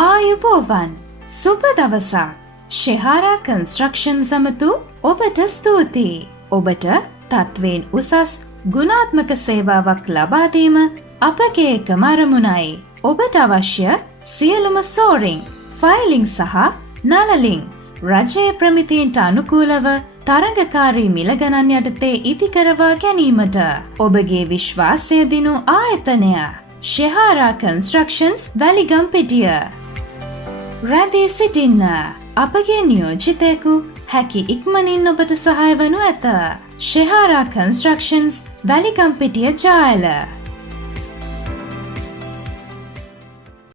ආයුබෝවන් සුබ දවසක්. ශෙහාරා කන්ස්ට්‍රක්ෂන් සමතු ඔබට ස්තුතියි. ඔබට තත්වයෙන් උසස් ගුණාත්මක සේවාවක් ලබා දීම අපගේ එකම අරමුණයි. ඔබට අවශ්‍ය සියලුම සෝරිං, ෆයිලිං සහ නලලිං රජයේ ප්‍රමිතීන්ට අනුකූලව තරඟකාරී මිල ගණන් යටතේ ඉදිකරවා ගැනීමට ඔබගේ විශ්වාසය දිනු ආයතනය ශෙහාරා කන්ස්ට්‍රක්ෂන්ස් වැලිගම්පිටිය. රැඳී සිටින්න. අපගේ නියෝජිතයෙකු හැකි ඉක්මනින් ඔබට සහාය වනු ඇත. ශෙහාරා කන්ස්ට්‍රක්ෂන්ස් වැලිගම්පිටිය ජායල.